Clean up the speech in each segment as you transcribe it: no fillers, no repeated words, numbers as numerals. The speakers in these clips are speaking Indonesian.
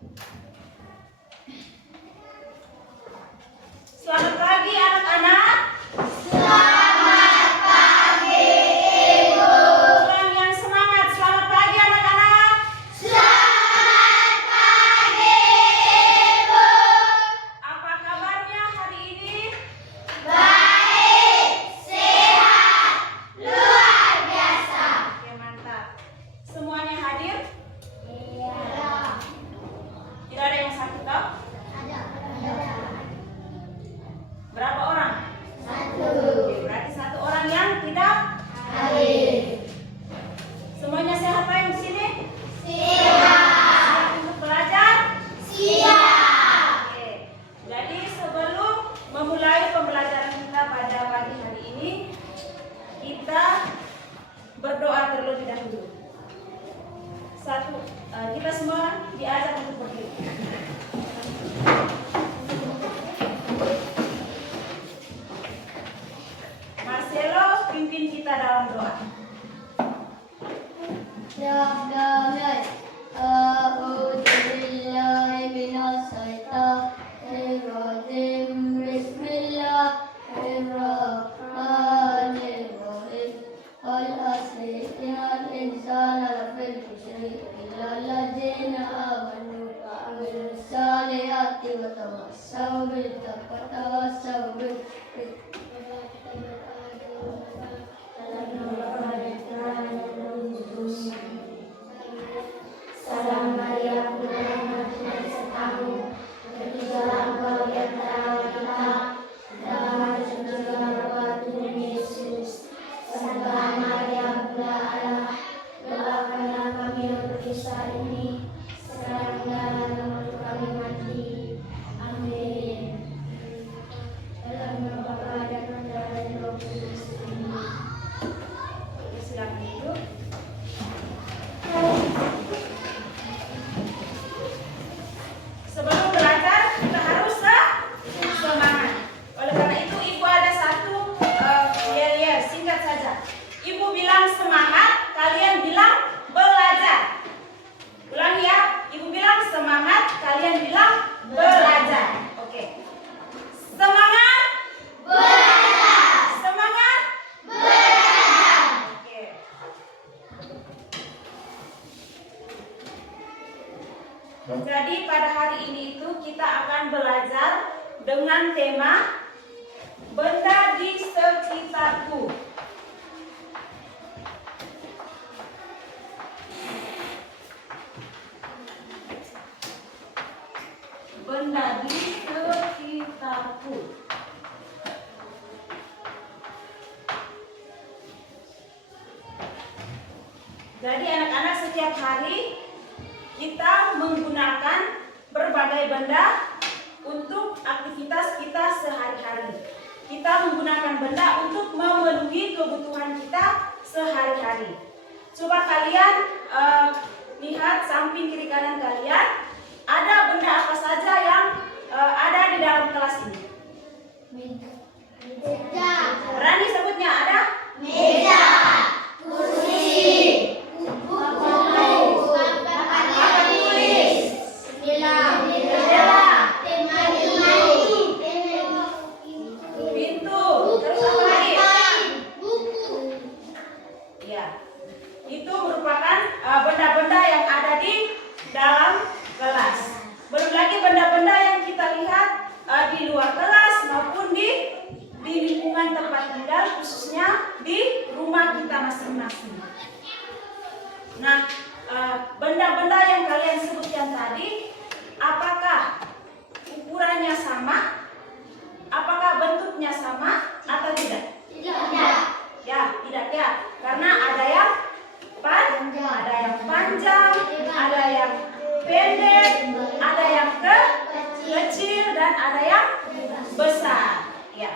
Selamat pagi anak-anak. Selamat pagi, Ibu. Kurang yang semangat. Selamat pagi anak-anak. Selamat pagi, Ibu. Apa kabarnya hari ini? Baik, sehat, luar biasa. Oke, mantap. Semuanya hadir? Iya. Tidak ada yang sakit toh? Ada. Berapa orang? Satu. Oke, berarti satu orang yang tidak Hadir. Semuanya sehat Pak yang di sini? Siap. Siap untuk belajar? Siap. Oke. Jadi sebelum memulai pembelajaran kita pada pagi hari ini, kita berdoa terlebih dahulu. Kita semua diajak untuk berdiri. Marcelo pimpin kita dalam doa. أعوذ بالله من الشيطان الرجيم بسم الله الرحمن الرحيم والعصر إن الإنسان لفي خسر إلا الذين آمنوا وعملوا الصالحات وتواصوا بالتقوى وتواصوا بالصبر Salam Maria, penuh rahmat Tuhan sertamu, terpujilah engkau di antara wanita, dan terpujilah buah Tuhan Yesus. Santa Maria, Bunda Allah, doakanlah kami untuk dosa ini, sekarang dan waktu kami mati. Amin. Dalam nama Bapa dan Putra dan Roh Kudus. Silakan duduk. Sebelum belajar kita harus semangat. Oleh karena itu Ibu ada satu yel-yel singkat saja. Ibu bilang semangat, kalian bilang belajar. Ulangi ya, Ibu bilang semangat, kalian bilang belajar. Oke. Semangat. Belajar. Semangat. Belajar. Oke. Jadi pada hari ini itu kita akan belajar dengan tema benda di sekitarku. Benda di sekitarku. Jadi anak-anak setiap hari kita menggunakan berbagai benda untuk aktivitas kita sehari-hari. Kita menggunakan benda untuk memenuhi kebutuhan kita sehari-hari. Coba kalian lihat samping kiri kanan kalian, ada benda apa saja yang ada di dalam kelas ini? Meja. Berani sebutnya, ada? Meja. Kursi. Buku. Papan tulis. Jendela. Pintu. Terus apa lagi? Buku. Ya, itu merupakan benda-benda yang ada di dalam kelas. Belum lagi benda-benda yang kita lihat di luar kelas maupun di lingkungan tempat tinggal, khususnya di rumah kita masing-masing. Nah, benda-benda yang kalian sebutkan tadi, apakah ukurannya sama? Apakah bentuknya sama atau tidak? Tidak. Ya, tidak ya. Karena ada yang ada yang panjang, ada yang pendek, ada yang kecil dan ada yang besar. Ya.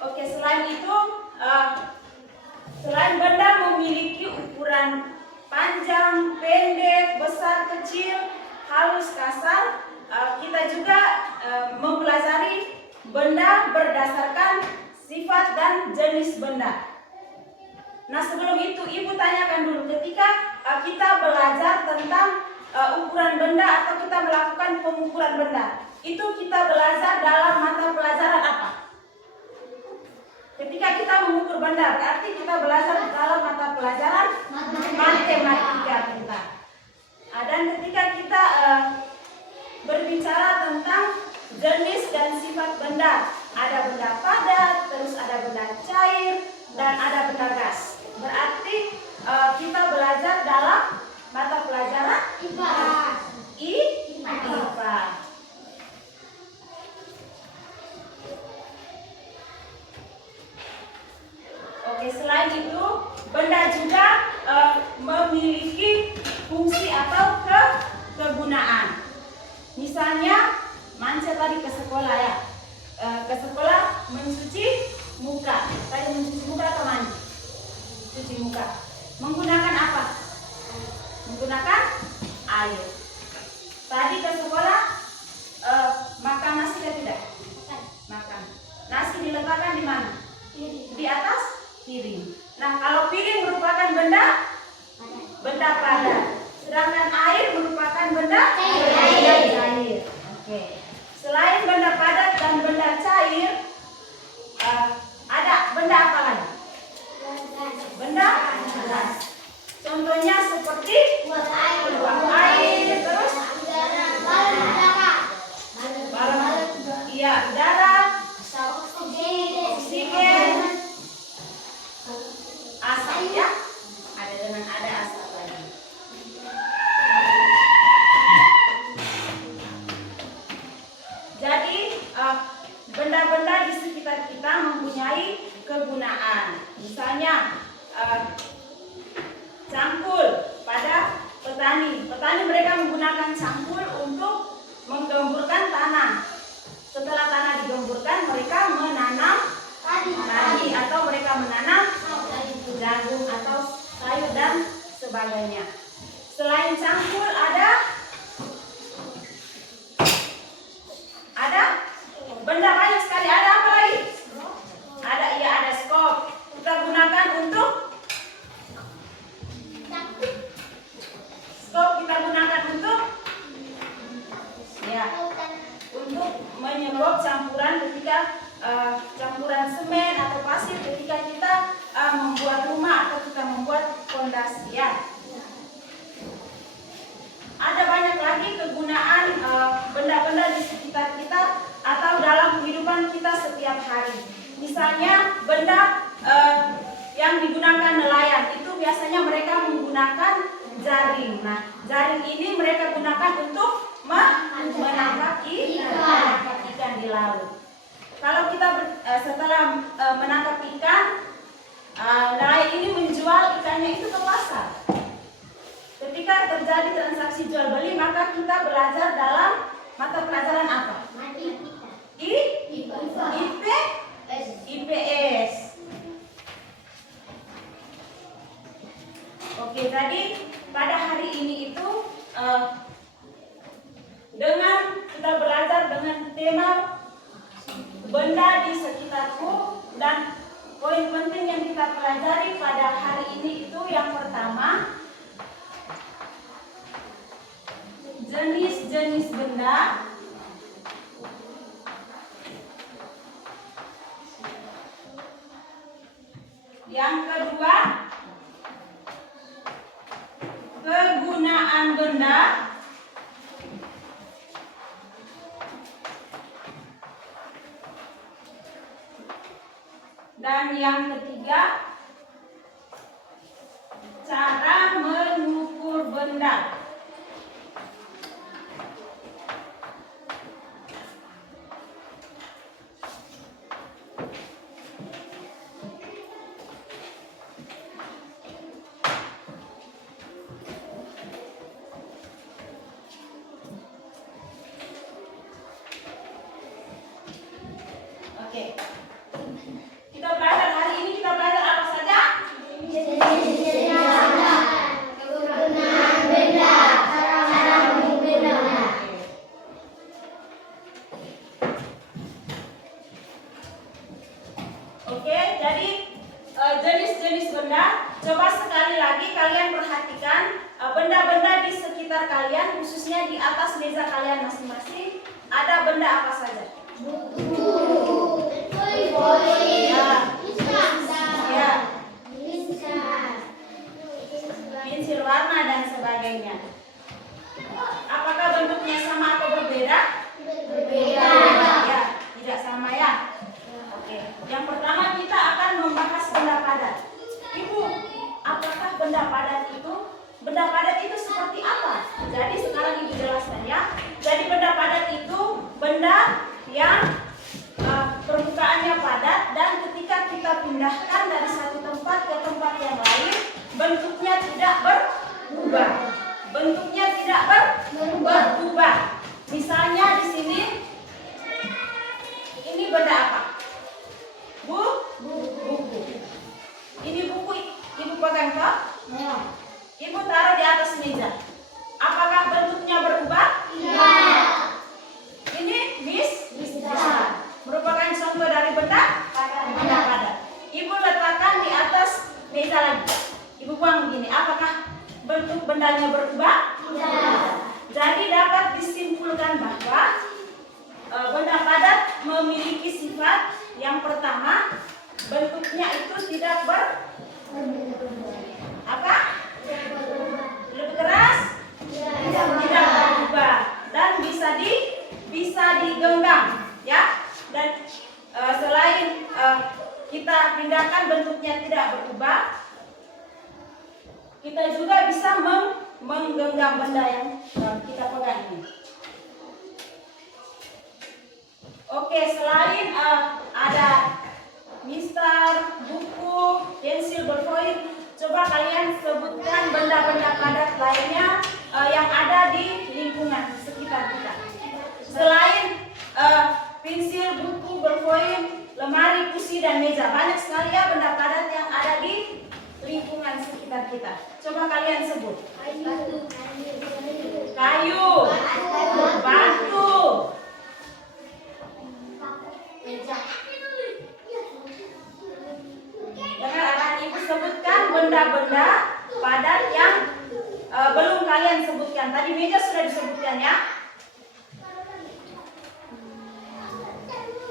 Oke, selain itu, selain benda memiliki ukuran panjang, pendek, besar, kecil, halus, kasar, kita juga mempelajari benda berdasarkan sifat dan jenis benda. Nah, sebelum itu Ibu tanyakan dulu, ketika kita belajar tentang ukuran benda atau kita melakukan pengukuran benda, itu kita belajar dalam mata pelajaran apa? Ketika kita mengukur benda, berarti kita belajar dalam mata pelajaran matematika kita. Dan ketika kita berbicara tentang jenis dan sifat benda, ada benda padat, terus ada benda cair, dan ada benda gas. Berarti kita belajar dalam mata pelajaran IPA. Oke, selain itu benda juga memiliki fungsi atau kegunaan. Misalnya Manca tadi ke sekolah ya, ke sekolah mencuci muka. Tadi mencuci muka atau mandi? Cuci muka. Menggunakan apa? Menggunakan air. Tadi ke sekolah makan nasi atau tidak? Makan. Nasi diletakkan di mana? Di atas piring. Nah, kalau piring merupakan benda padat, sedangkan air merupakan benda cair. Oke. Selain benda padat dan benda cair, ada benda apa lagi? Benda gas. Contohnya seperti uap air, terus udara, oksigen, asap ya. Ada asap lagi. Jadi benda-benda di sekitar kita mempunyai kegunaan. Misalnya cangkul pada petani. Petani mereka menggunakan cangkul untuk menggemburkan tanah. Setelah tanah digemburkan, mereka menanam padi atau mereka menanam jagung atau sayur dan sebagainya. Selain cangkul ada benda banyak sekali. Ada apa lagi? Ada skop. Kita gunakan untuk untuk menyebab campuran ketika campuran semen atau pasir ketika kita membuat rumah atau kita membuat fondasi ya. Ada banyak lagi kegunaan benda-benda di sekitar kita atau dalam kehidupan kita setiap hari. Misalnya benda yang digunakan nelayan itu biasanya mereka menggunakan jaring. Nah, jaring ini mereka gunakan untuk menangkap ikan di laut. Kalau kita setelah menangkap ikan, nelayan ini menjual ikannya itu ke pasar. Ketika terjadi transaksi jual beli, maka kita belajar dalam mata pelajaran apa? IPS. Oke, tadi pada hari ini itu dengan kita belajar dengan tema benda di sekitarku, dan poin penting yang kita pelajari pada hari ini itu yang pertama, jenis-jenis benda. Yang kedua, kegunaan benda. Dan yang ketiga, cara mengukur benda. Oke. Kita belajar hari ini, kita belajar apa saja? Kegunaan benda. benda. Coba sekali lagi kalian perhatikan benda-benda di sekitar kalian, khususnya di atas meja kalian masing-masing. Ada benda apa saja? Ya, pensil warna dan sebagainya. Apakah bentuknya sama atau berbeda? Berbeda. Ya, tidak sama ya. Oke. Yang pertama kita akan membahas benda padat. Ibu, apakah benda padat itu? Benda padat itu seperti apa? Jadi sekarang Ibu jelaskan ya. Jadi benda padat itu benda yang permukaannya padat dan ketika kita pindahkan dari satu tempat ke tempat yang lain, bentuknya tidak berubah. Bentuknya tidak berubah. Misalnya di sini, ini benda apa? Buku. Ini buku Ibu pegang toh? Ibu taruh di atas meja. Apakah bentuknya berubah? Iya. Ini bisa. Merupakan contoh dari benda padat. Ibu letakkan di atas meja lagi. Ibu buang begini. Apakah bentuk bendanya berubah? Iya. Jadi dapat disimpulkan bahwa benda padat memiliki sifat yang pertama, bentuknya itu tidak lebih keras, tidak berubah dan bisa digenggam ya. Dan selain kita pindahkan bentuknya tidak berubah, kita juga bisa menggenggam benda yang kita pegang ini. Oke, selain ada mister, buku, pensil, bolpoin, coba kalian sebutkan benda-benda padat lainnya yang ada di lingkungan sekitar kita. Selain pensil, buku, bolpoin, lemari, kursi, dan meja, banyak sekali ya benda padat yang ada di lingkungan sekitar kita. Coba kalian sebut. Kayu, batu. Dengan akan Ibu sebutkan benda-benda padat yang belum kalian sebutkan. Tadi meja sudah disebutkan ya.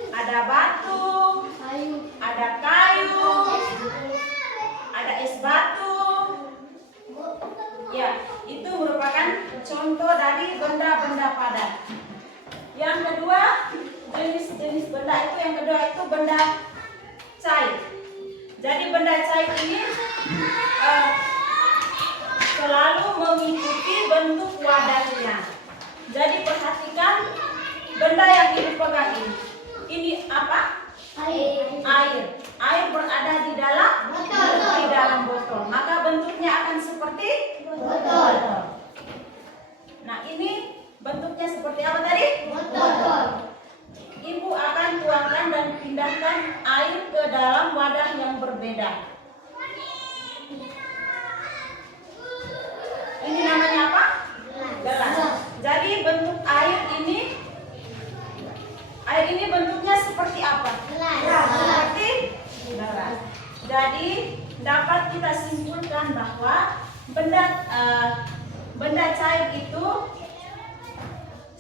Ada batu, ada kayu, ada es batu. Ya, itu merupakan contoh dari benda-benda padat. Yang kedua, jenis-jenis benda itu, yang kedua itu benda cair. Jadi benda cair ini selalu mengikuti bentuk wadahnya. Jadi perhatikan benda yang Ibu pegang ini. Ini apa? Air. Air berada di dalam botol. Maka bentuknya akan seperti botol. Nah, ini bentuknya seperti apa tadi? Botol. Ibu akan tuangkan dan pindahkan air ke dalam wadah yang berbeda. Ini namanya apa? Gelas. Jadi bentuk air ini bentuknya seperti apa? Seperti gelas. Jadi dapat kita simpulkan bahwa benda cair itu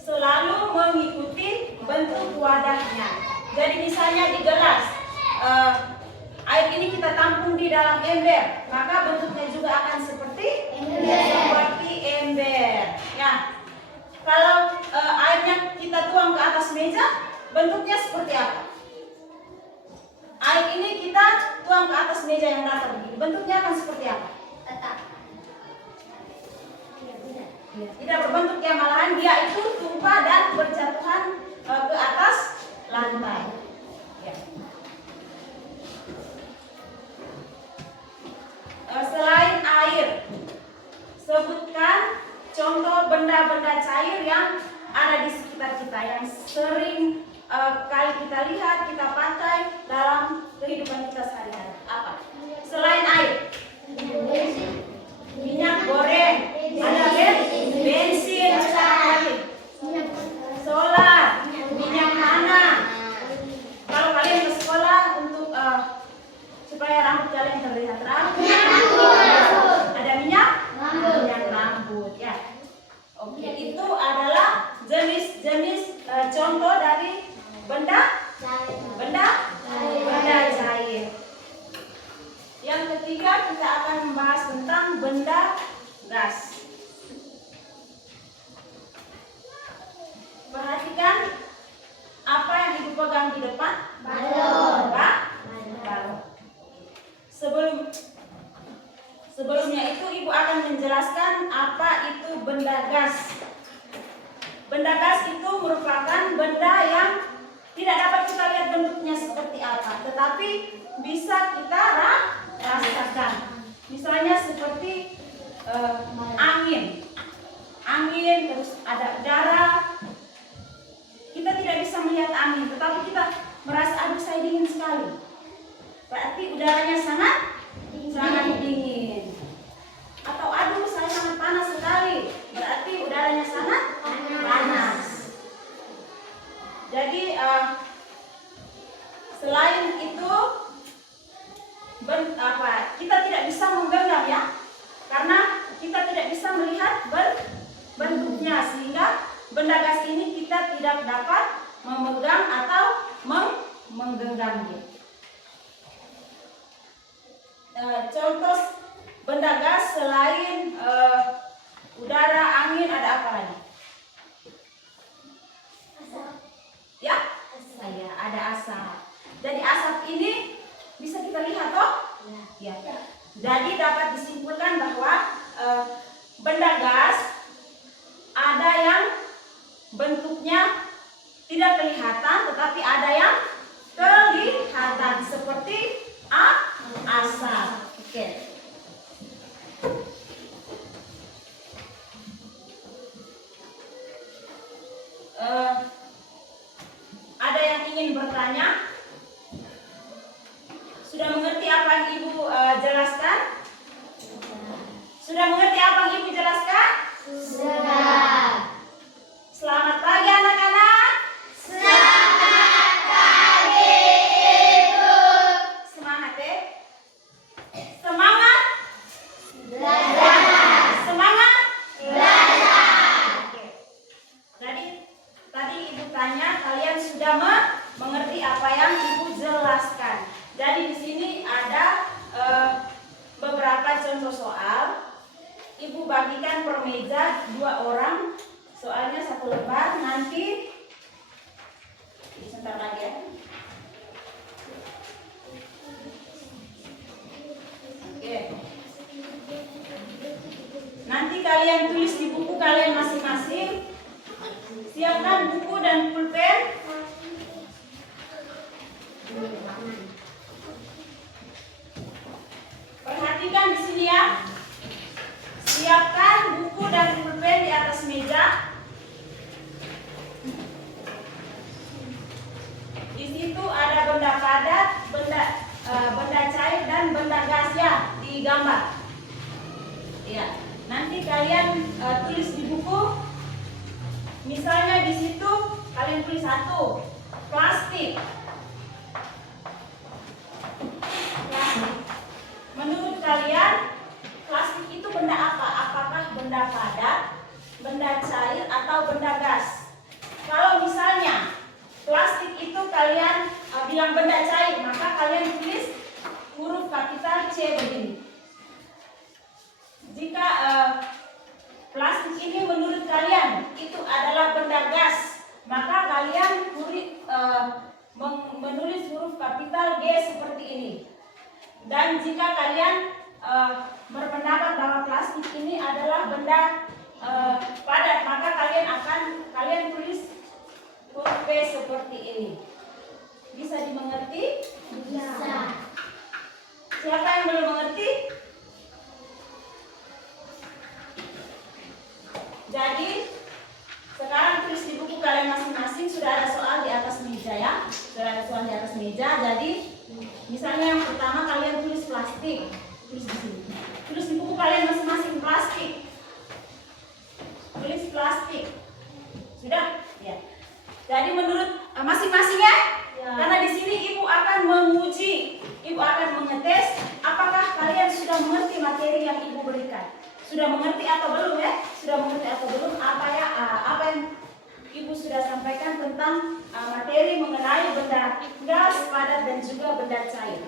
selalu mengikuti bentuk wadahnya. Jadi misalnya di gelas, air ini kita tampung di dalam ember, maka bentuknya juga akan seperti ember. Ya, kalau airnya kita tuang ke atas meja, bentuknya seperti apa? Air ini kita tuang ke atas meja yang datar begini, bentuknya akan seperti apa? Tidak berbentuk ya, malahan dia itu tumpah dan berjatuhan ke atas lantai. Ya. Selain air, sebutkan contoh benda-benda cair yang ada di sekitar kita yang sering kali kita lihat, kita pakai dalam kehidupan kita sehari-hari. Apa? Selain air, minyak goreng, ada bensin, solar, minyak tanah. Kalau kalian ke sekolah untuk supaya rambut kalian terlihat rapi, Yang ketiga kita akan membahas tentang benda gas. Perhatikan apa yang Ibu pegang di depan. Balon. Balon. Sebelumnya itu Ibu akan menjelaskan apa itu benda gas. Benda gas itu merupakan benda yang tidak dapat kita lihat bentuknya seperti apa, tetapi bisa kita rasakan. Misalnya seperti angin, terus ada udara. Kita tidak bisa melihat angin, tetapi kita merasa aduh saya dingin sekali. Berarti udaranya sangat dingin. Atau aduh saya sangat panas sekali, berarti udaranya sangat panas. Jadi selain itu kita tidak bisa menggenggam ya, karena kita tidak bisa melihat bentuknya, sehingga benda gas ini kita tidak dapat memegang atau menggenggamnya. Contoh benda gas selain udara, angin, ada apa lagi? Ya, saya ada asap. Jadi asap ini bisa kita lihat toh? Ya. Jadi dapat disimpulkan bahwa benda gas ada yang bentuknya tidak kelihatan, tetapi ada yang kelihatan seperti asap. Oke. Ada yang ingin bertanya? Sudah mengerti apa yang Ibu jelaskan? Sudah mengerti apa yang Ibu jelaskan? Sudah. Selamat pagi anak-anak. Selamat pagi, Ibu. Semangat ya. Semangat. Belajar. Semangat. Belajar. Oke. Tadi Ibu tanya, kalian sudah mengerti apa yang Ibu jelaskan. Jadi di sini ada beberapa contoh soal. Ibu bagikan per meja 2 orang, soalnya 1 lembar. Nanti sebentar lagi ya. Oke. Nanti kalian tulis di buku kalian masing-masing. Siapkan buku dan pulpen. Perhatikan di sini ya. Siapkan buku dan pulpen di atas meja. Di situ ada benda padat, benda cair dan benda gas ya di gambar. Ya, nanti kalian tulis di buku. Misalnya di situ kalian tulis 1, plastik. Menurut kalian plastik itu benda apa? Apakah benda padat, benda cair, atau benda gas? Kalau misalnya plastik itu kalian bilang benda cair, maka kalian tulis huruf kapital C begini. Jika plastik ini menurut kalian itu adalah benda gas, maka kalian menulis huruf kapital G seperti ini. Dan jika kalian berpendapat bahwa plastik ini adalah benda padat, maka kalian tulis huruf P seperti ini. Bisa dimengerti? Bisa. Siapa yang belum mengerti? Jadi sekarang tulis di buku kalian masing-masing. Sudah ada soal di atas meja ya. Sudah ada soal di atas meja. Jadi misalnya yang pertama kalian tulis plastik. Tulis di sini. Tulis di buku kalian masing-masing plastik. Tulis plastik. Sudah? Ya. Jadi menurut masing-masing ya. Karena di sini Ibu akan menguji, Ibu akan mengetes apakah kalian sudah mengerti materi yang Ibu berikan. Sudah mengerti atau belum ya? Sudah mengerti atau belum apa yang Ibu sudah sampaikan tentang materi mengenai benda gas, padat, dan juga benda cair.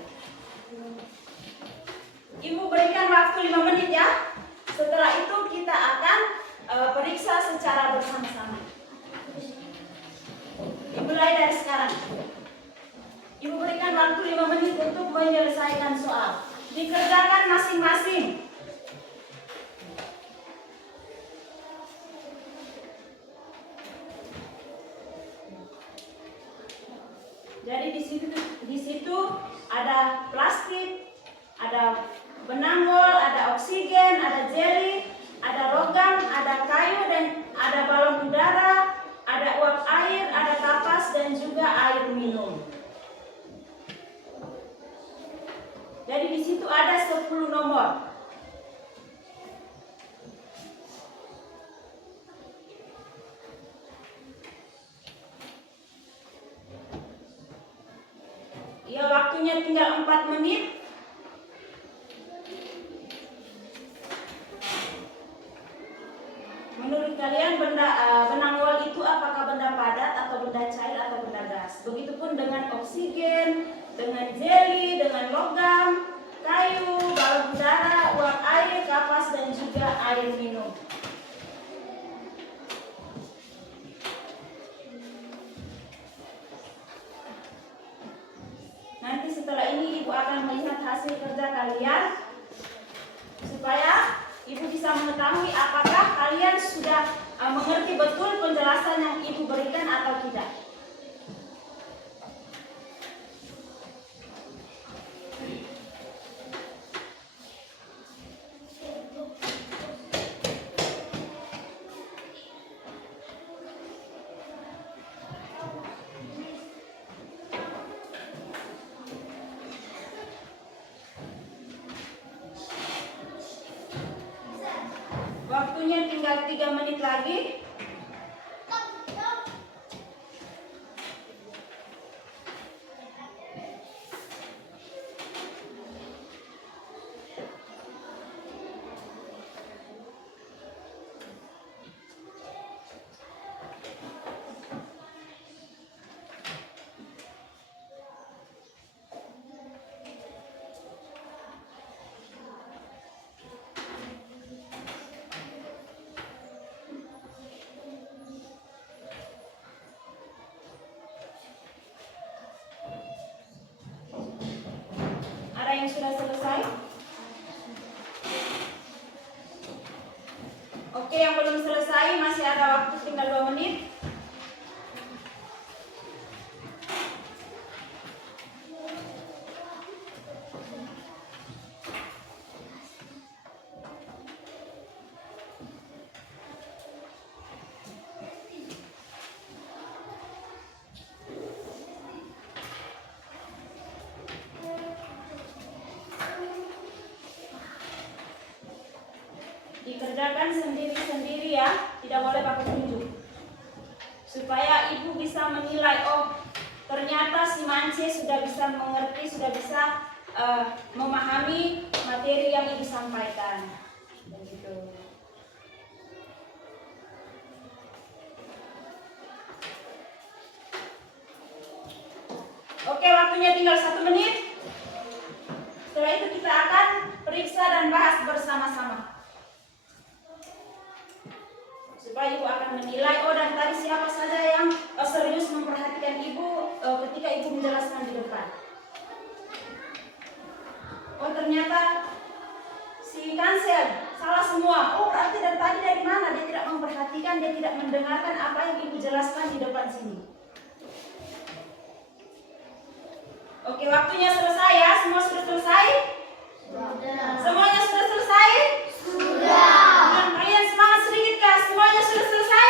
waktu 5 menit ya. Setelah itu kita akan periksa secara bersama-sama. Dimulai dari sekarang. Ibu berikan waktu 5 menit untuk menyelesaikan soal. Dikerjakan masing-masing. Jadi di situ ada plastik, ada benang wol, ada oksigen, ada jeli, ada logam, ada kayu, dan ada balon udara, ada uap air, ada kapas, dan juga air minum. Jadi di situ ada 10 nomor. Ya, waktunya tinggal 4 menit. Menurut kalian benang wol itu apakah benda padat atau benda cair atau benda gas? Begitupun dengan oksigen, dengan jeli, dengan logam, kayu, balon udara, uap air, kapas, dan juga air minum. Nanti setelah ini ibu akan melihat hasil kerja kalian supaya ibu bisa mengetahui apakah kalian sudah mengerti betul penjelasan yang ibu berikan atau tidak. Waktunya tinggal 3 menit lagi. Ada yang sudah selesai? Oke, yang belum selesai masih ada waktu tinggal 2 menit. Dikerjakan sendiri-sendiri ya, tidak boleh pakai tunjuk. Supaya ibu bisa menilai, oh ternyata si Mance sudah bisa mengerti, sudah bisa memahami materi yang ibu sampaikan. Begitu. Oke, waktunya tinggal 1 menit. Setelah itu kita akan periksa dan bahas bersama-sama. Supaya ibu akan menilai, oh dari tadi siapa saja yang serius memperhatikan ibu ketika ibu menjelaskan di depan. Oh ternyata si Kansel salah semua. Oh berarti dari tadi dari mana? Dia tidak memperhatikan, dia tidak mendengarkan apa yang ibu jelaskan di depan sini. Oke, waktunya selesai ya. Semua sudah selesai? Semuanya sudah selesai? Sudah. Kalian semangat sedikit kah? Semuanya sudah selesai?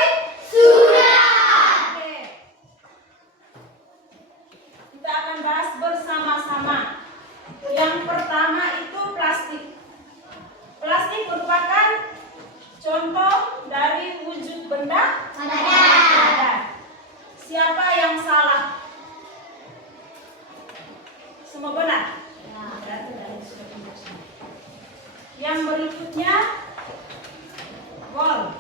Sudah. Oke. Kita akan bahas bersama-sama. Yang pertama itu plastik. Plastik merupakan contoh dari wujud benda padat. Siapa yang salah? Semua benar? Yang berikutnya bol.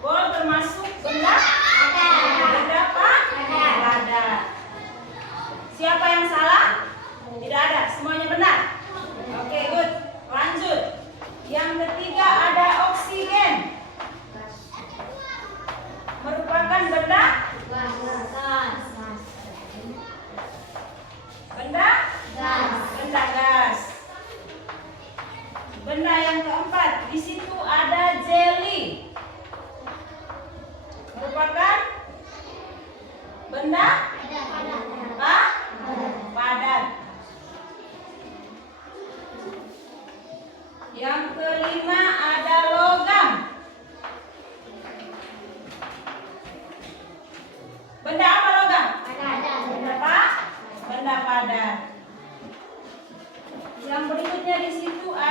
Bol termasuk benda padat. Siapa yang salah? Tidak ada. Semuanya benar.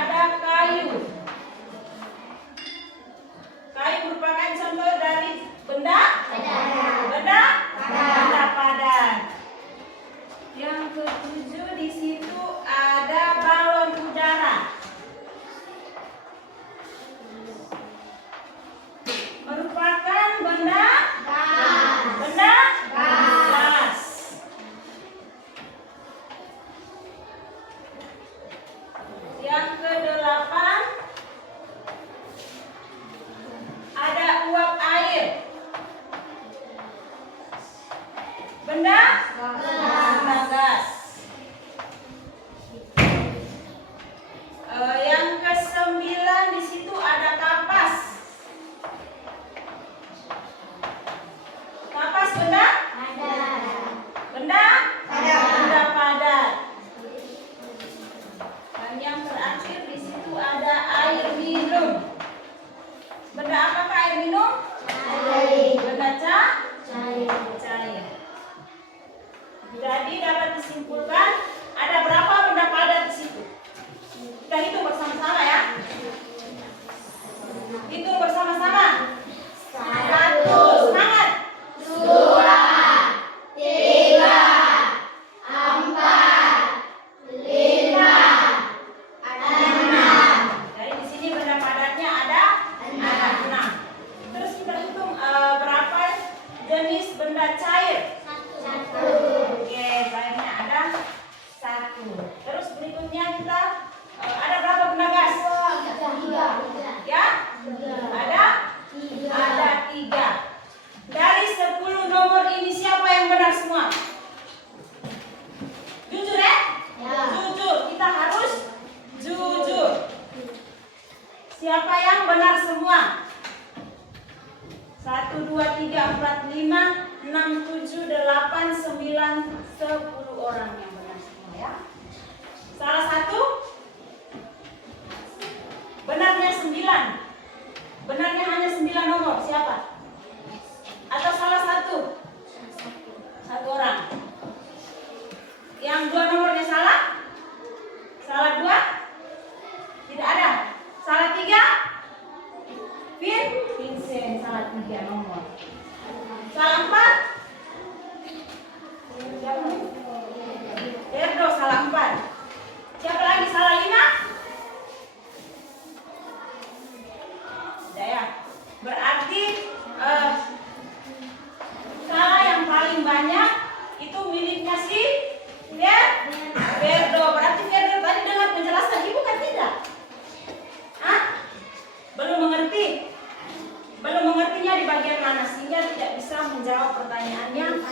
ada kayu. Kayu merupakan contoh dari benda padat. Yang ketujuh di situ ada balon udara. Merupakan benda gas. Yang kedelapan ada uap air. Benda gas. Yang kesembilan di situ ada kapas. Kapas benda padat. Dan yang terakhir di situ ada air minum. Benda apakah air minum? Benda cair. Jadi dapat disimpulkan ada berapa benda padat di situ? Kita hitung bersama-sama ya. Hitung bersama-sama. 1, semangat. 2, 3, 4, 5, 6. Jadi di sini benda padatnya ada 6. Terus kita hitung berapa jenis benda cair. 1. Oke, cairnya ada 1. Terus berikutnya kita ada berapa benda gas? 3. Ya? Ada 3. Dari 10 nomor ini siapa yang benar semua? Jujur ya? Jujur, kita harus jujur. Siapa yang benar semua? 1, 2, 3, 4, 5, 6, 7, 8, 9, 10 orang yang benar semua ya. Salah satu? Benarnya 9. Benarnya hanya 9 nomor. Siapa? Atau salah satu? 1 orang. Yang 2 nomornya salah? Salah 2? Tidak ada. Salah 3? Vincent salah 3 nomor. Salah 4? Erdo salah 4. Siapa lagi salah 5? Ya. Berarti salah yang paling banyak itu miliknya si Ferdo. Berarti Ferdo tadi dengar penjelasan ibu kan tidak? Hah? Belum mengerti? Belum mengertinya di bagian mana sehingga tidak bisa menjawab pertanyaan yang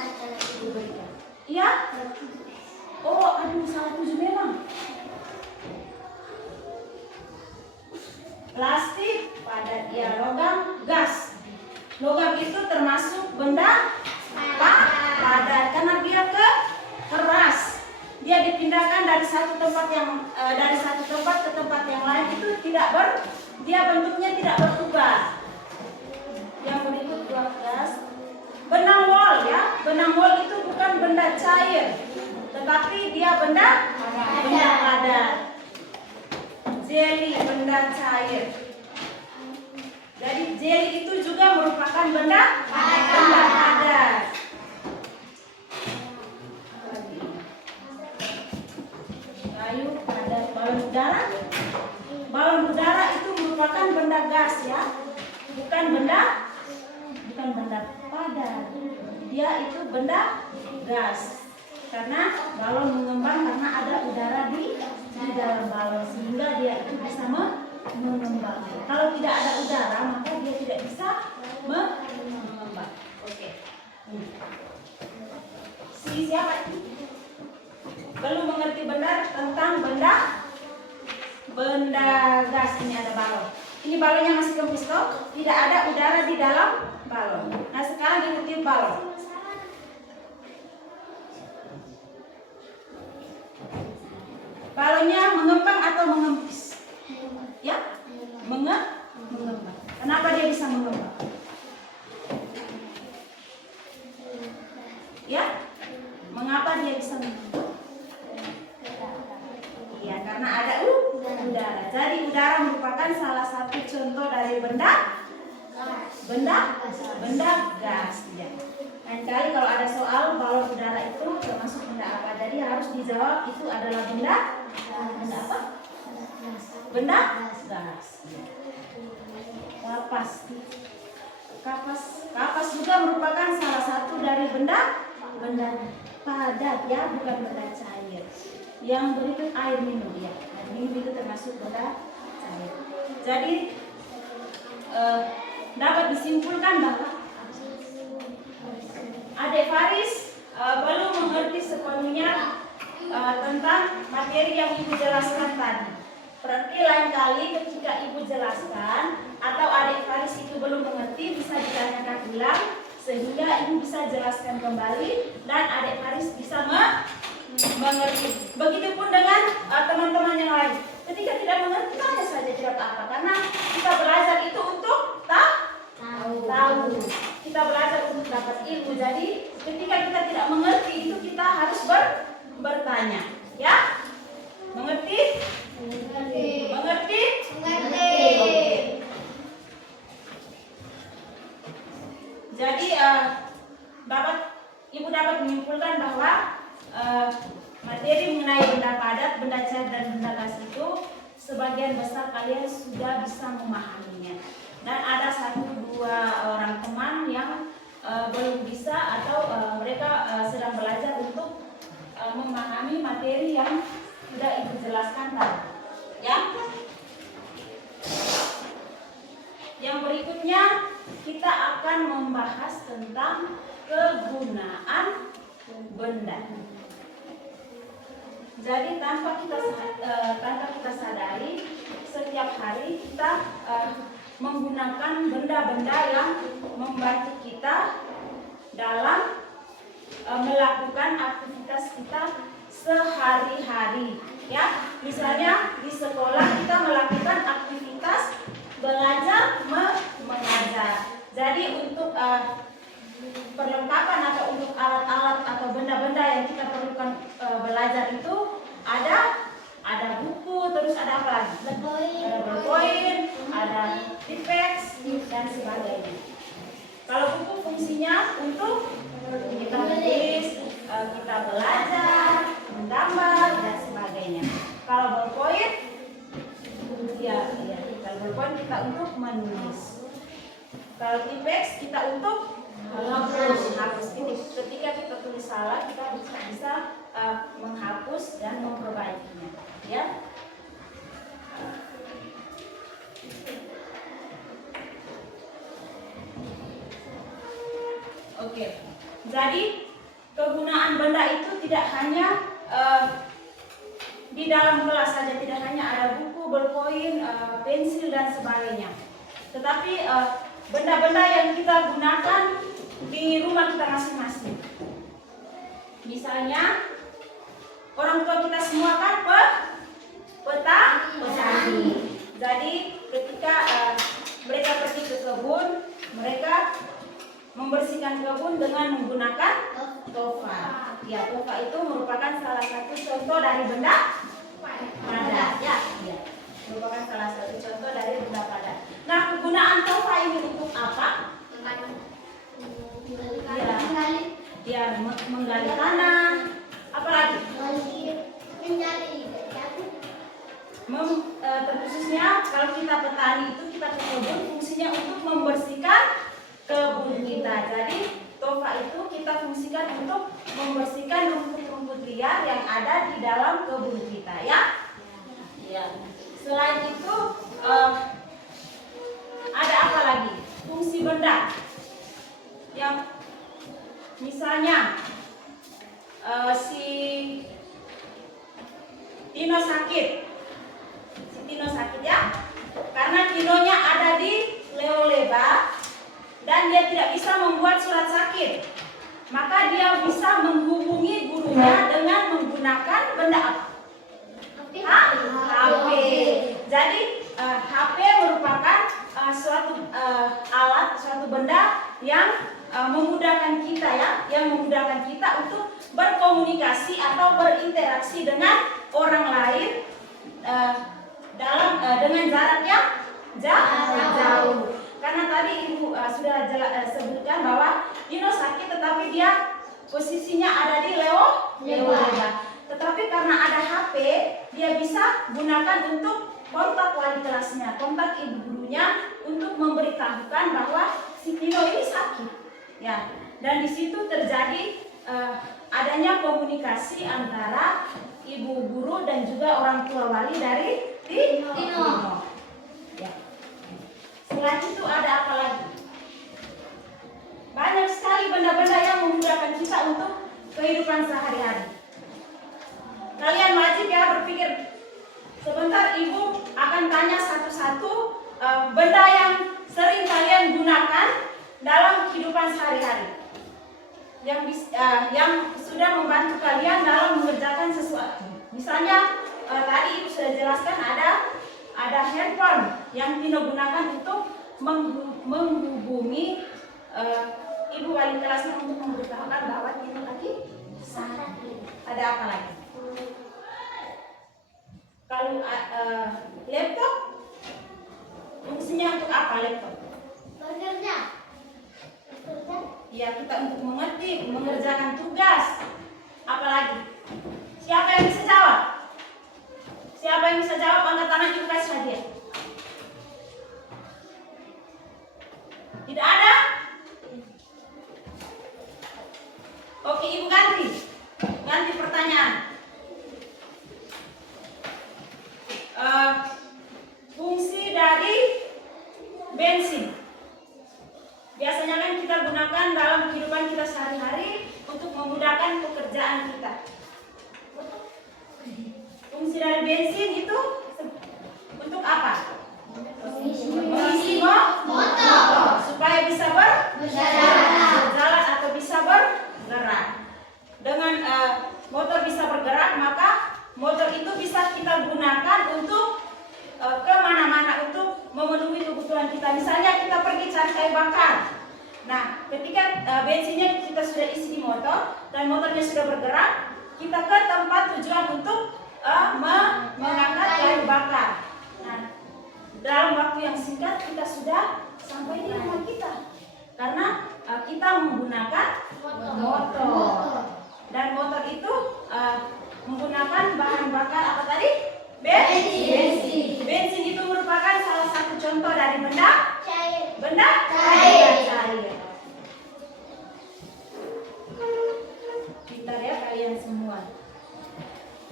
diberikan. Iya? Oh, aduh salah 7 memang. Plastik padat, ya. Logam gas. Logam itu termasuk benda padat karena dia keras. Dia dipindahkan dari satu tempat ke tempat yang lain itu dia bentuknya tidak berubah. Yang berikut buah gas. Benang wol ya. Benang wol itu bukan benda cair, tetapi dia benda padat. Jelly benda cair. Jadi jelly itu juga merupakan benda padat. Kayu padat. Balon udara. Balon udara itu merupakan benda gas ya, bukan benda padat. Dia itu benda gas. Karena balon mengembang karena ada udara di dalam balon sehingga dia itu bisa mengembang. Kalau tidak ada udara maka dia tidak bisa mengembang. Oke. Siapa ini? Belum mengerti benar tentang benda gas. Ini ada balon. Ini balonnya masih kempis toh? Tidak ada udara di dalam balon. Nah sekarang ikuti balon. Balonnya mengembang atau mengempis? Ya? Mengembang. Kenapa dia bisa mengembang? Ya? Mengapa dia bisa mengembang? Iya, karena ada Udara. Jadi udara merupakan salah satu contoh dari benda gas. Ya. Lain kali kalau ada soal balon udara itu termasuk benda apa? Jadi harus dijawab itu adalah benda apa? Benda gas. Kapas juga merupakan salah satu dari benda padat ya, bukan benda cair. Yang berikut air minum ya. Air minum itu termasuk benda cair. Jadi dapat disimpulkan bahwa Adik Faris belum mengerti sepenuhnya tentang materi yang Ibu jelaskan tadi. Berarti lain kali ketika Ibu jelaskan atau Adik Faris itu belum mengerti, bisa ditanyakan ulang sehingga Ibu bisa jelaskan kembali dan Adik Faris bisa mengerti. Begitupun dengan teman-teman yang lain. Ketika tidak mengerti, tanya saja tidak apa, karena kita belajar itu untuk tahu. Kita belajar untuk dapat ilmu. Jadi ketika kita tidak mengerti itu kita harus bertanya. Ya? Mengerti? Mengerti? Oke. Jadi Ibu dapat menyimpulkan bahwa materi mengenai benda padat, benda cair dan benda gas itu sebagian besar kalian sudah bisa memahaminya. Dan ada 1-2 orang teman yang belum bisa atau mereka sedang belajar untuk memahami materi yang sudah Ibu jelaskan tadi. Ya. Yang berikutnya kita akan membahas tentang kegunaan benda. Jadi tanpa kita sadari, setiap hari kita menggunakan benda-benda yang membantu kita dalam melakukan aktivitas kita sehari-hari. Ya, misalnya di sekolah kita melakukan aktivitas belajar mengajar. Jadi untuk perlengkapan atau untuk alat-alat atau benda-benda yang kita perlukan belajar itu ada buku, terus ada apa lagi? Ada ballpoint, ada tipex dan sebagainya. Kalau buku fungsinya untuk kita menulis, kita belajar, menggambar dan sebagainya. Kalau ballpoint, kalau ballpoint kita untuk menulis. Kalau tipex kita untuk menghapus. Ketika kita tulis salah, kita bisa menghapus dan memperbaikinya. Ya. Oke. Jadi kegunaan benda itu tidak hanya di dalam kelas saja, tidak hanya ada buku, ballpoint, pensil dan sebagainya. Tetapi benda-benda yang kita gunakan di rumah kita masing-masing. Misalnya orang tua kita semua kan petani. Jadi ketika mereka pergi ke kebun, mereka membersihkan kebun dengan menggunakan tofa. Ya, tofa itu merupakan salah satu contoh dari benda padat. Ya. Merupakan salah satu contoh dari benda padat. Nah, kegunaan tofa ini untuk apa? Ya, menggali tanah. Apa lagi? Terkhususnya kalau kita petani itu kita ke kebun, fungsinya untuk membersihkan kebun kita. Jadi tofa itu kita fungsikan untuk membersihkan rumput-rumput liar yang ada di dalam kebun kita, ya. Selain itu ada apa lagi? Fungsi benda yang misalnya si Tino sakit. Ya, karena Tinonya ada di Leoleba dan dia tidak bisa membuat surat sakit, maka dia bisa menghubungi gurunya dengan menggunakan benda apa? HP. Jadi HP merupakan suatu alat, suatu benda yang memudahkan kita untuk berkomunikasi atau berinteraksi dengan orang lain dia bisa gunakan untuk kontak wali kelasnya, kontak ibu gurunya untuk memberitahukan bahwa si Tino ini sakit. Ya, dan di situ terjadi adanya komunikasi antara ibu guru dan juga orang tua wali dari Tino. Ya. Selain itu ada apa lagi? Banyak sekali benda-benda yang memudahkan kita untuk kehidupan sehari-hari. Kalian wajib ya berpikir. Sebentar ibu akan tanya satu-satu benda yang sering kalian gunakan dalam kehidupan sehari-hari, yang sudah membantu kalian dalam mengerjakan sesuatu. Misalnya tadi ibu sudah jelaskan ada handphone yang Tino gunakan untuk menghubungi ibu wali kelasnya untuk memberitahukan bahwa Tino lagi sakit. Ada apa lagi? Kalau laptop, fungsinya untuk apa laptop? Bekerja. Ya, kita untuk mengetik, mengerjakan tugas. Apalagi? Siapa yang bisa jawab? Siapa yang bisa jawab? Angkat tangan, ibu kasih hadiah. Tidak ada? Oke, ibu ganti pertanyaan. Fungsi dari bensin. Biasanya kan kita gunakan dalam kehidupan kita sehari-hari untuk memudahkan pekerjaan kita. Fungsi dari bensin itu untuk apa? Mengisi motor supaya bisa berjalan atau bisa bergerak. Dengan motor bisa bergerak, maka motor itu bisa kita gunakan untuk kemana-mana untuk memenuhi kebutuhan kita. Misalnya kita pergi cari kayu bakar. Nah, ketika bensinnya kita sudah isi di motor dan motornya sudah bergerak, kita ke tempat tujuan untuk mengangkat kayu bakar. Nah, dalam waktu yang singkat kita sudah sampai di rumah kita karena kita menggunakan motor. Dan motor itu menggunakan bahan bakar apa tadi? Bensin. Bensin itu merupakan salah satu contoh dari benda cair. Pintar ya kalian semua.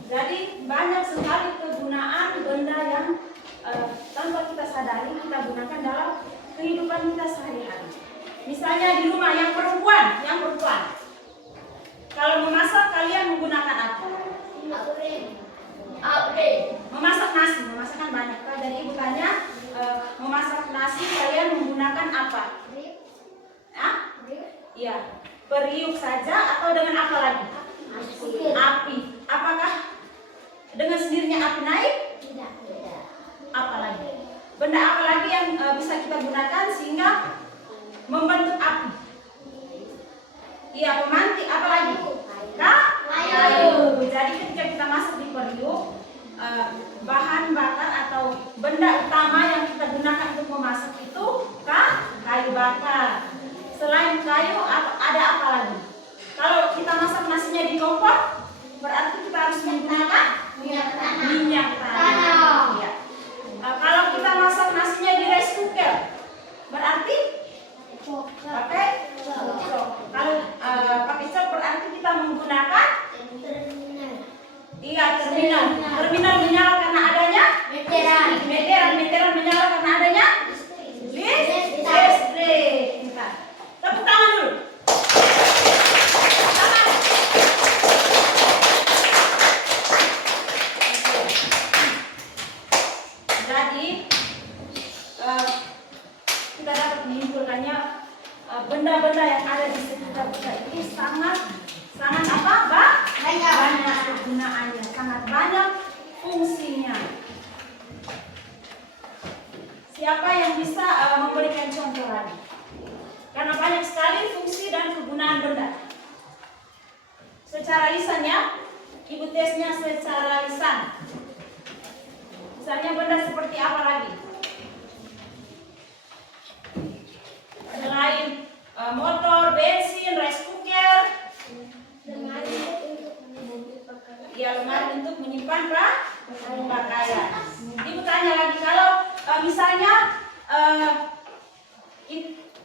Jadi banyak sekali kegunaan benda yang tanpa kita sadari kita gunakan dalam kehidupan kita sehari-hari. Misalnya di rumah yang perempuan. Kalau memasak kalian menggunakan apa? Memasak nasi, memasak kan banyak. Kalau dari ibu tanya, memasak nasi kalian menggunakan apa? Iya, periuk saja atau dengan apa lagi? Api. Apakah dengan sendirinya api naik? Tidak. Apa lagi? Benda apa lagi yang bisa kita gunakan sehingga membentuk api? Iya, pemantik. Apa lagi? Kayu. Jadi ketika kita masak di periuk, bahan bakar atau benda utama yang kita gunakan untuk memasak itu kayu bakar. Selain kayu, ada apa lagi? Kalau kita masak nasinya di kompor, berarti kita harus menggunakan minyak tanah. Ya. Kalau kita masak nasinya di rice cooker, berarti pakai cok. Kalau pakai cok berarti kita menggunakan terminal. Terminal menyala karena adanya meteran menyala karena adanya listrik. Tepuk tangan dulu. Jadi kita dapat menyimpulkannya benda-benda yang ada di sekitar kita ini sangat banyak kegunaannya, sangat banyak fungsinya. Siapa yang bisa memberikan contoh lagi? Karena banyak sekali fungsi dan kegunaan benda. Secara lisan ya, ibu tesnya secara lisan. Misalnya benda seperti apa lagi? Selain motor, bensin, rice cooker, ya lemari untuk menyimpan Pakaian. Ibu tanya lagi, kalau misalnya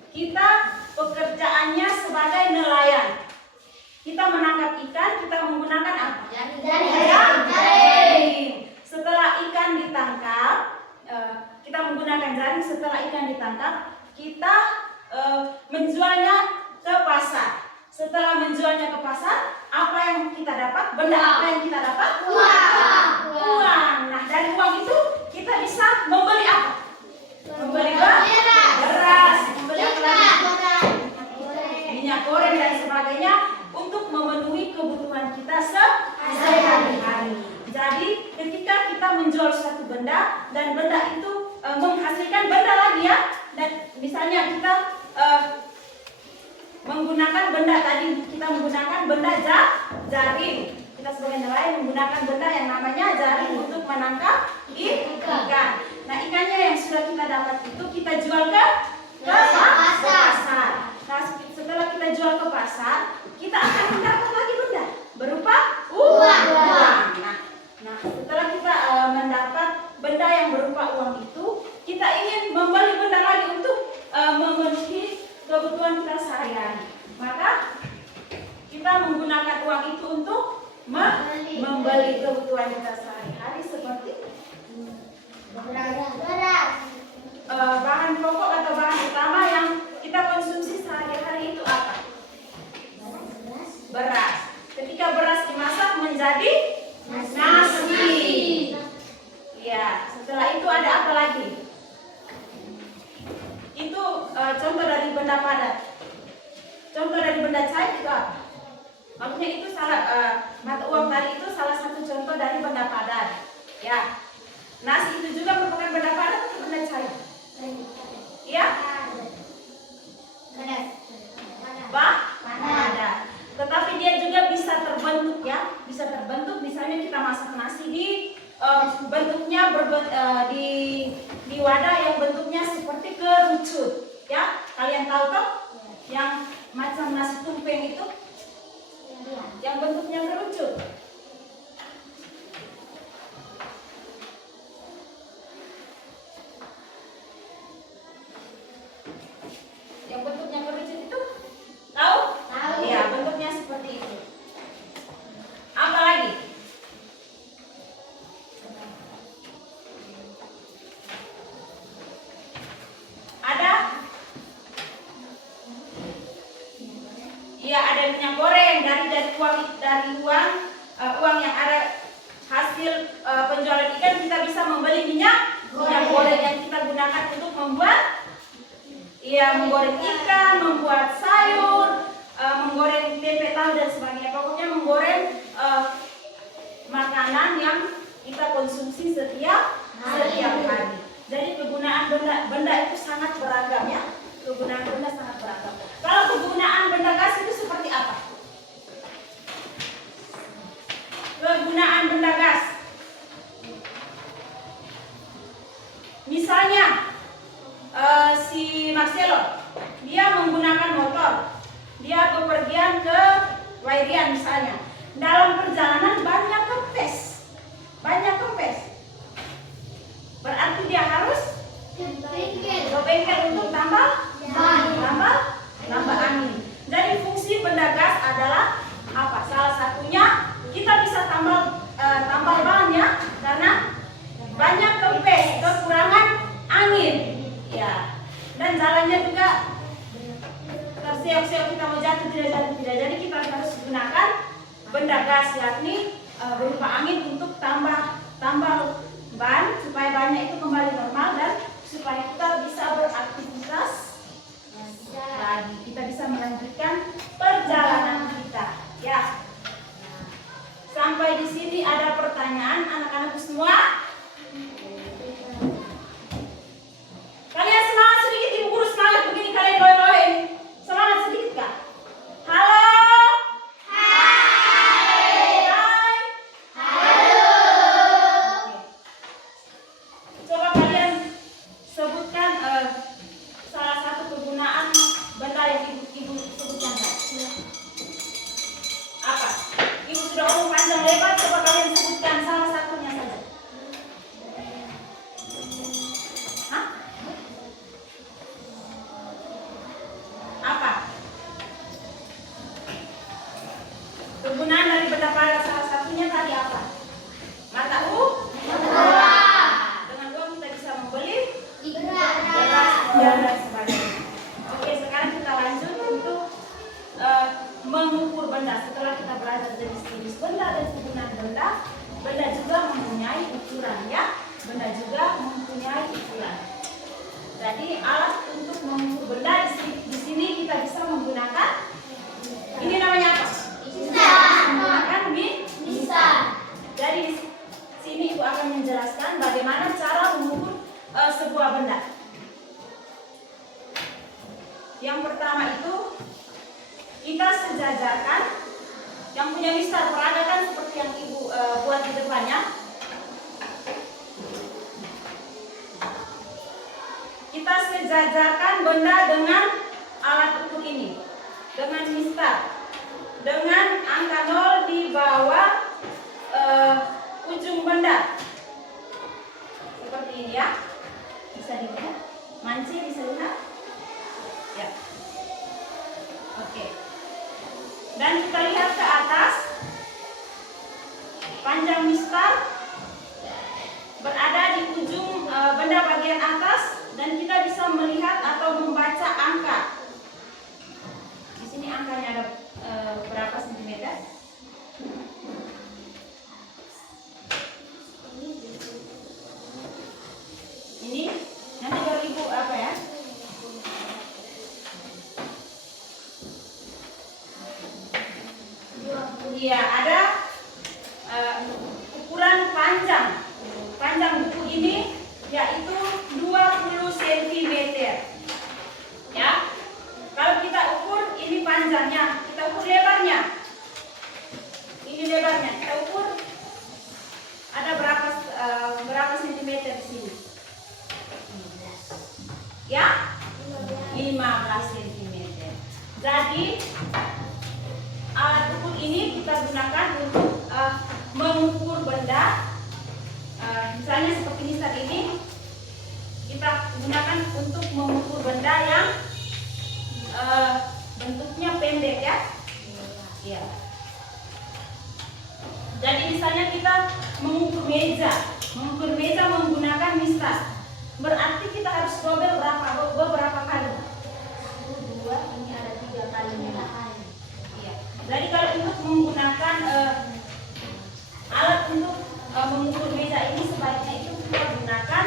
kita pekerjaannya sebagai nelayan, kita menangkap ikan, kita menggunakan apa? Jaring. Setelah ikan ditangkap, kita menggunakan jaring. Setelah ikan ditangkap, kita menjualnya ke pasar. Setelah menjualnya ke pasar, apa yang kita dapat? Benda apa yang kita dapat? Uang. Nah, dari uang itu kita bisa membeli apa? Membeli beras, membeli apa lagi? Minyak goreng dan sebagainya untuk memenuhi kebutuhan kita sehari-hari. Jadi ketika kita menjual suatu benda dan benda itu menghasilkan benda lagi ya, dan misalnya kita menggunakan benda tadi, kita menggunakan benda jaring. Kita sebagai nelayan menggunakan benda yang namanya jaring untuk menangkap ikan. Nah, ikannya yang sudah kita dapat itu kita jual ke pasar. Nah, setelah kita jual ke pasar, kita akan mendapat lagi benda berupa uang. Nah, setelah kita mendapat benda yang berupa uang itu, kita ingin membeli benda lagi untuk memenuhi kebutuhan kita sehari-hari. Maka kita menggunakan uang itu untuk membeli kebutuhan kita sehari-hari seperti bahan pokok atau bahan utama yang kita konsumsi sehari-hari itu apa? Beras. Ketika beras dimasak menjadi nasi. Ya, setelah itu ada apa lagi? Itu contoh dari benda padat. Contoh dari benda cair itu apa? Maksudnya itu mata uang tadi itu salah satu contoh dari benda padat. Ya, nasi itu juga merupakan benda padat atau benda cair? Ya? Padat. Tetapi dia juga bisa terbentuk ya, bisa terbentuk. Misalnya kita masak nasi di bentuknya di wadah yang bentuknya seperti kerucut. Ya, kalian tahu toh? Yang macam nasi tumpeng itu, yang bentuknya kerucut. Yang bentuknya kerucut itu, tahu? Iya, bentuknya seperti itu. Apa lagi? Ada? Iya, ada minyak goreng dari uang yang ada hasil penjualan ikan, kita bisa membeli minyak goreng yang kita gunakan untuk menggoreng ikan, membuat sayur, menggoreng tempe tahu dan sebagainya. Pokoknya menggoreng makanan yang kita konsumsi setiap hari. Jadi kegunaan benda itu sangat beragam ya. Kegunaan benda sangat beragam. Kalau kegunaan benda gas itu seperti apa? Kegunaan benda gas. Misalnya si Marcelo, dia menggunakan motor. Dia bepergian ke Wairian misalnya. Dalam perjalanan banyak kempes. Berarti dia harus ke bengkel untuk tambah angin. Jadi fungsi benda gas adalah apa? Salah satunya kita bisa tambal bannya karena banyak kempes, kekurangan angin. Ya. Dan jalannya juga terseok-seok, kita mau jatuh tidak. Jadi kita harus gunakan benda gas, yakni berupa angin untuk tambal ban supaya bannya itu kembali normal dan supaya kita bisa beraktivitas lagi. Kita bisa melanjutkan perjalanan kita. Ya. Sampai di sini ada pertanyaan anak-anakku semua? Kalian semangat sedikit, Ibu Guru semangat begini, kalian loe-loein. Semangat sedikit Kak. Halo? Hai. Halo. Oke. akan menjelaskan bagaimana cara mengukur sebuah benda. Yang pertama itu kita sejajarkan. Yang punya Mister peragakan seperti yang Ibu buat di depannya. Kita sejajarkan benda dengan alat ukur ini, dengan Mister, dengan angka 0 di bawah ujung benda. Seperti ini ya. Bisa dilihat? Manci bisa lihat? Ya. Oke. Dan kita lihat ke atas. Panjang Mister berada di ujung benda bagian atas dan kita bisa melihat atau membaca angka. Di sini angkanya ada berapa sentimeter? Ini nanti kalau Ibu apa ya? Iya, ada ukuran panjang. Panjang buku ini yaitu 20 cm. Ya. Kalau kita ukur ini panjangnya, kita ukur lebarnya. Ini lebarnya, kita ukur ada berapa sentimeter di sini? Ya? 15 cm. Jadi alat ukur ini kita gunakan untuk mengukur benda. Misalnya seperti ini saat ini kita gunakan untuk mengukur benda yang bentuknya pendek ya. Iya. Jadi misalnya kita mengukur meja menggunakan Mister. Berarti kita harus dobel beberapa kali. 1, 2, ini ada 3 kali. Iya. Jadi kalau untuk menggunakan alat untuk mengukur meja ini sebaiknya itu kita gunakan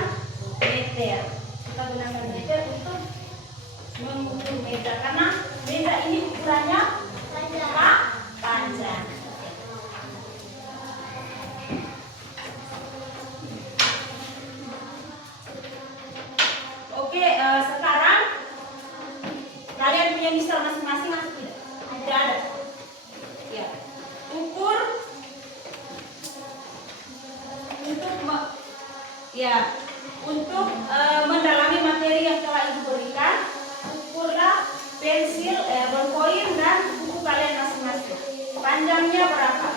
meter. Kita gunakan meter untuk mengukur meja karena meja ini ukurannya panjang. Oke, sekarang kalian punya Mister masing-masing atau tidak? Tidak ada. Ya. Ukur untuk mendalami materi yang telah Ibu berikan, ukurlah pensil, ballpoint dan buku kalian masing-masing. Panjangnya berapa?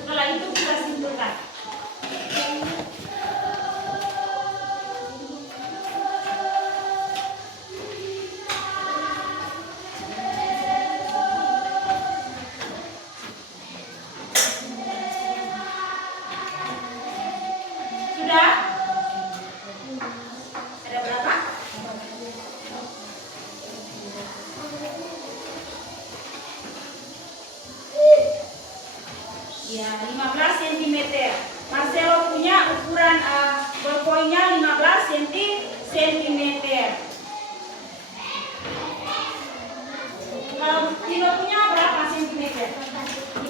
Setelah itu kita simpulkan. Sudah? Ada berapa? Ya, 15 cm. Marcelo punya ukuran ballpointnya 15 cm. Kalau Tino punya berapa sentimeter? 15.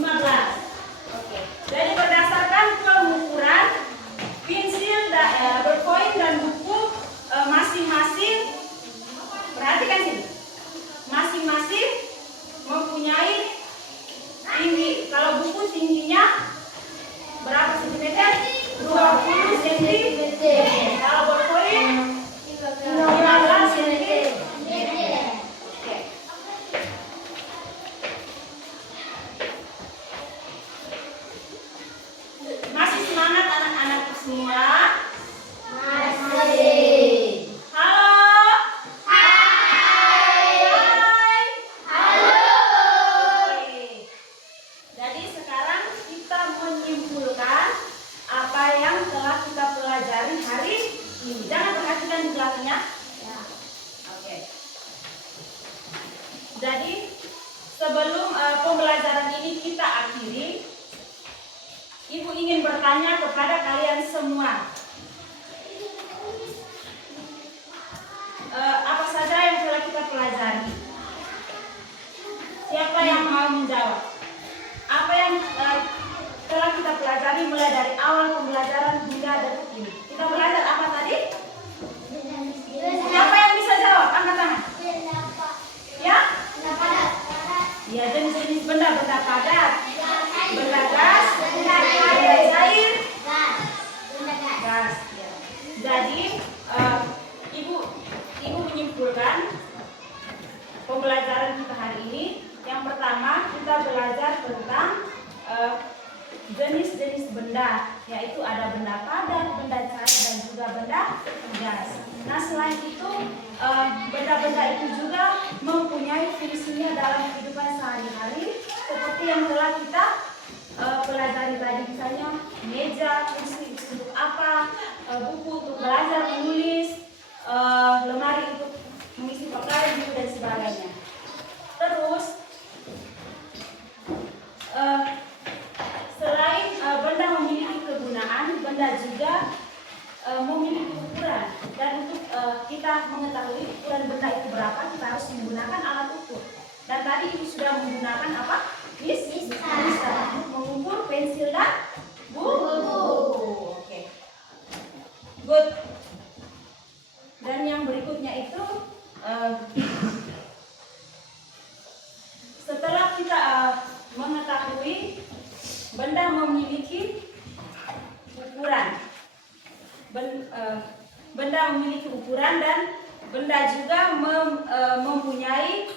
Oke. Jadi berdasarkan pengukuran pensil, ballpoint dan buku masing-masing, perhatikan sini, masing-masing mempunyai tinggi. Kalau buku tingginya berapa sentimeter? 20 cm. Kalau ballpoint 15 cm. Oke. Masih semangat anak-anak semua? Masih. Halo? Hai. Halo. Oke. Jadi sekarang kita menyimpulkan apa yang telah kita pelajari hari ini. Jangan perhatikan di belakangnya. Ya. Oke. Jadi sebelum pembelajaran ini kita akhiri, Ibu ingin bertanya kepada kalian semua. Apa saja yang telah kita pelajari? Siapa yang mau menjawab? pelajari mulai dari awal pembelajaran hingga detik ini. Kita belajar apa tadi? Siapa yang bisa jawab? Angkat tangan. Ya? Ya, jenis-jenis benda-benda padat, benda gas, benda cair, gas. Ya. Jadi ibu menyimpulkan pembelajaran kita hari ini. Yang pertama kita belajar tentang jenis-jenis benda, yaitu ada benda padat, benda cair, dan juga benda gas. Nah, selain itu benda-benda itu juga mempunyai fungsinya dalam kehidupan sehari-hari, seperti yang telah kita pelajari tadi, misalnya meja fungsi untuk apa, buku untuk belajar menulis, lemari untuk mengisi pakaian dan sebagainya. Terus selain benda memiliki kegunaan, benda juga memiliki ukuran, dan untuk kita mengetahui ukuran benda itu berapa, kita harus menggunakan alat ukur. Dan tadi ibu sudah menggunakan apa? Bisa untuk mengukur pensil dan buku. Oke. Good. Dan yang berikutnya itu setelah kita mengetahui benda memiliki ukuran, benda memiliki ukuran dan benda juga mempunyai,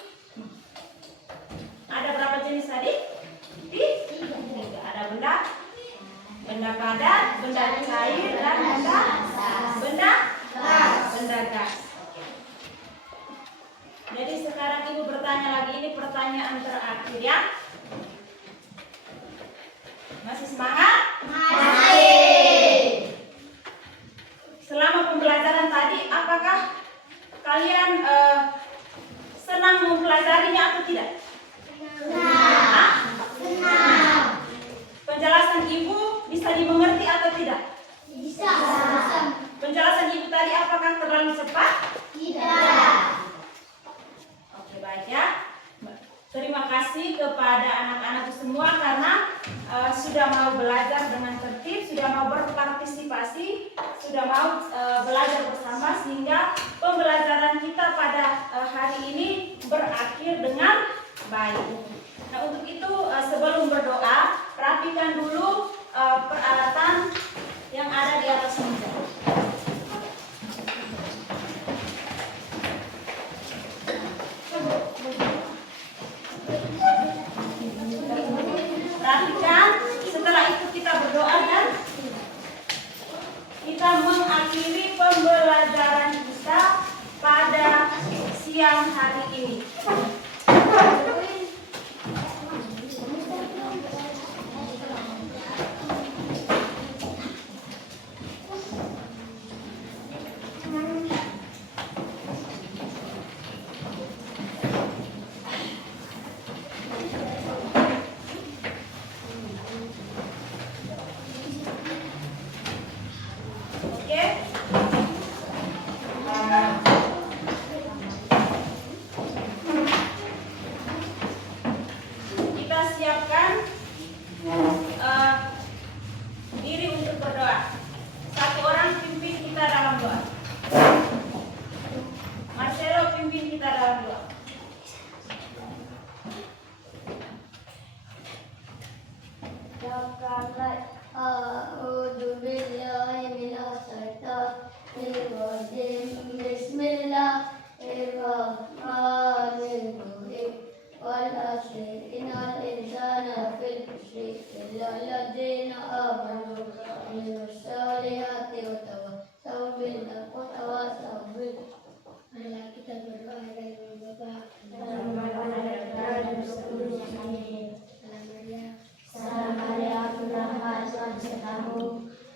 ada berapa jenis tadi? Tiga. Ada benda padat, benda cair, dan benda gas. Jadi sekarang ibu bertanya lagi, ini pertanyaan terakhir ya. Masih semangat? Masih. Selama pembelajaran tadi, apakah kalian senang mempelajarinya atau tidak? Senang. Penjelasan ibu bisa dimengerti atau tidak? Bisa. Penjelasan ibu tadi apakah terlalu cepat? Tidak. Oke, baik ya. Terima kasih kepada anak-anak semua karena sudah mau belajar dengan tertib, sudah mau berpartisipasi, sudah mau belajar bersama, sehingga pembelajaran kita pada hari ini berakhir dengan baik. Nah, untuk itu sebelum berdoa, rapikan dulu peralatan yang ada di atas meja. Rapikan, setelah itu kita berdoa dan kita mengakhiri pembelajaran kita pada siang hari ini.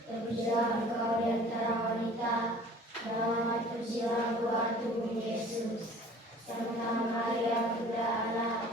Terpujilah Engkau di antara wanita, dan terpujilah buah tubuh Yesus. Santa Maria, Bunda Allah,